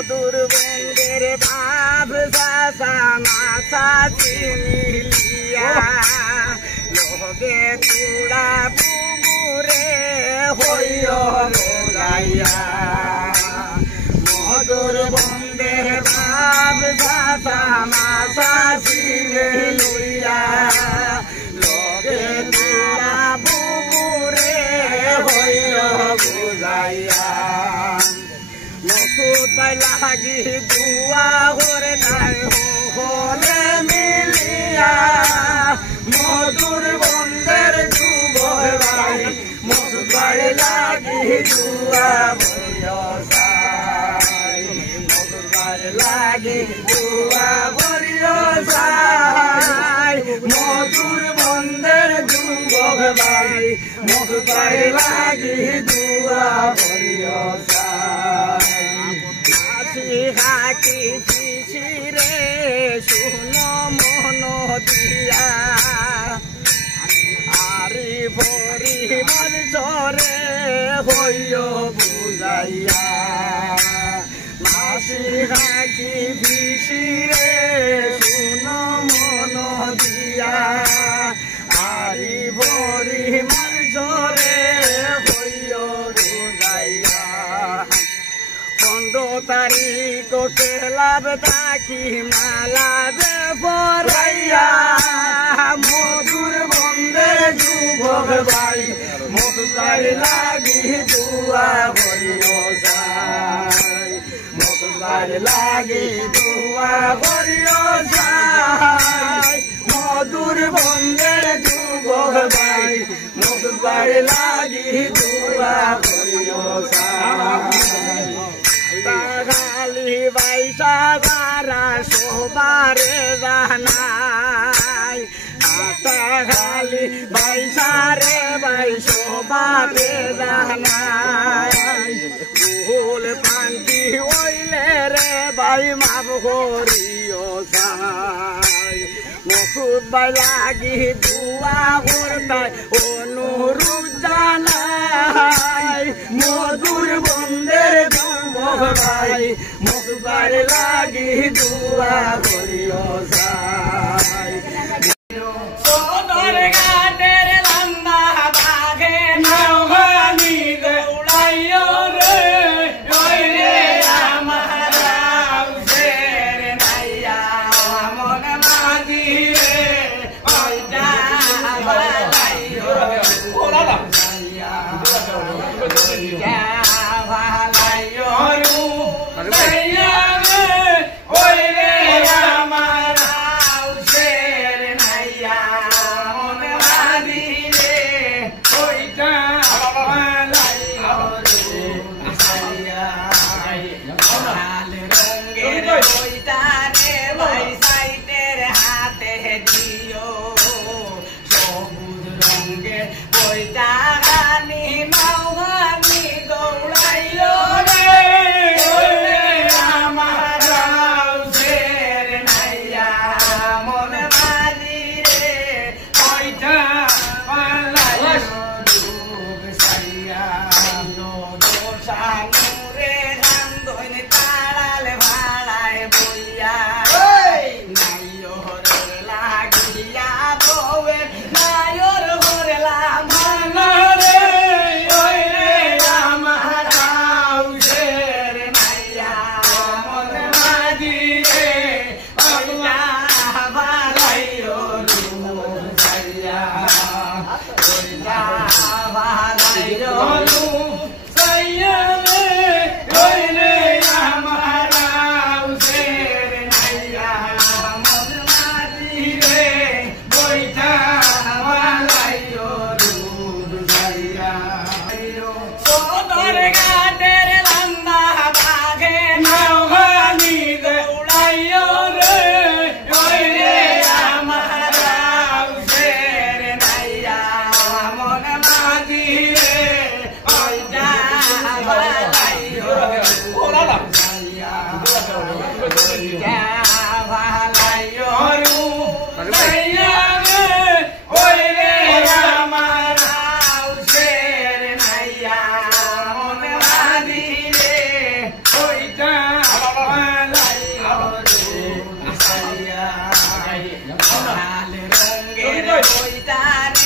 মধুর বন্ধের ভাব সাসা মাথা চিনিলিয়া লগে তুড়া বুবুরে হইয় গাইয়া মধুর বন্ধের ভাব সাসা মাথা চিনিলিয়া লগে তুড়া বুবুরে হইয় গাইয়া মসুদ ভাই লাগি দুয়া করে নাই হলে মিলিয়া মধুর বন্ধের যুবক ভাই মসুদ ভাই লাগি দুয়া বরিয়সাই মসুদ ভাই লাগি দুয়া বরিয়সাই মধুর বন্ধের যুবক ভাই মসুদ ভাই লাগি দুয়া বরিয়সাই হাকি শিশিরে শুনো মন দিয়া আরি ভরি মনসরে হইয় বুঝাইয়া মাসি হাকি শিশিরে শুনো মন দিয়া আরি ভরি মনসরে হইয় বুঝাইয়া 15 তারিখ খেলাব থাকি মালাবে পরাইয়া মধুর বন্ধের যুবক ভাই মধুর ভাই লাগি দুয়া বরিয়সাই মধুর ভাই লাগি দুয়া বরিয়সাই মধুর বন্ধের যুবক ভাই মধুর ভাই লাগি দুয়া বরিয়সাই গালি বাইসা বারা সোবারে জানাই আতা গালি বাইসা রে বাই সোবারে জানাই ভুল পান্তি ওইলে রে বাই মাপ করিও সাই মসুদ ভাই লাগি দুয়া করতাই অনুরূপ জানাই মধুর বন্ধের যুবক ভাই মসুদ ভাই লাগি দুয়া করিও সাই সোনার ঘাটের লম্বা বাঘে নৌকানি দৌড়াইও রে ওই রে আমার রাউসের নাইয়া মন মাঝি রে ওইটা ভালাইও ওরা নাইয়া ওইটা ভালাইও রু নাইয়া রে ওই রে আমার রাউসের নাইয়া মন মাঝি রে ওইটা ভালাইও রে নাইয়া লাল রঙের ওইটা রে ভাই সাইটের হাতে দিও সবুজ রঙের ওইটা গানি নাওগানি দৌড়াইও রে ওই রে আমার রাউসের নাইয়া মন মাঝি রে ওইটা ভালাইও রূপ সাইয়া দোষানুরে ধান দইন তাড়াল ভাড়ায় বইয়া নাইয়র লাগিয়া বউয়ে নাইয়র হরলা মানা রে ওই রে আমার রাউসের নাইয়া মন মাঝি রে ওইটা ভালাইও রূপ সাইয়া ওইটা ভালাইও রূপ সাইয়া রে ওই রে আমার রাউসের নাইয়া মন মাঝি রে ওইটা ভালাইও রূপ সাইয়া সোনার ঘাটের লম্বা বাঘে নৌকানি দৌড়াইও রে ওই রে আমার রাউসের নাইয়া মন মাঝি রে ওইটা ভালাইও ওরা নাইয়া ওইটা ভালাইও রূপ নাইয়া রে ওই রে আমার রাউসের নাইয়া মন মাঝি রে ওইটা লাল রঙের বইটার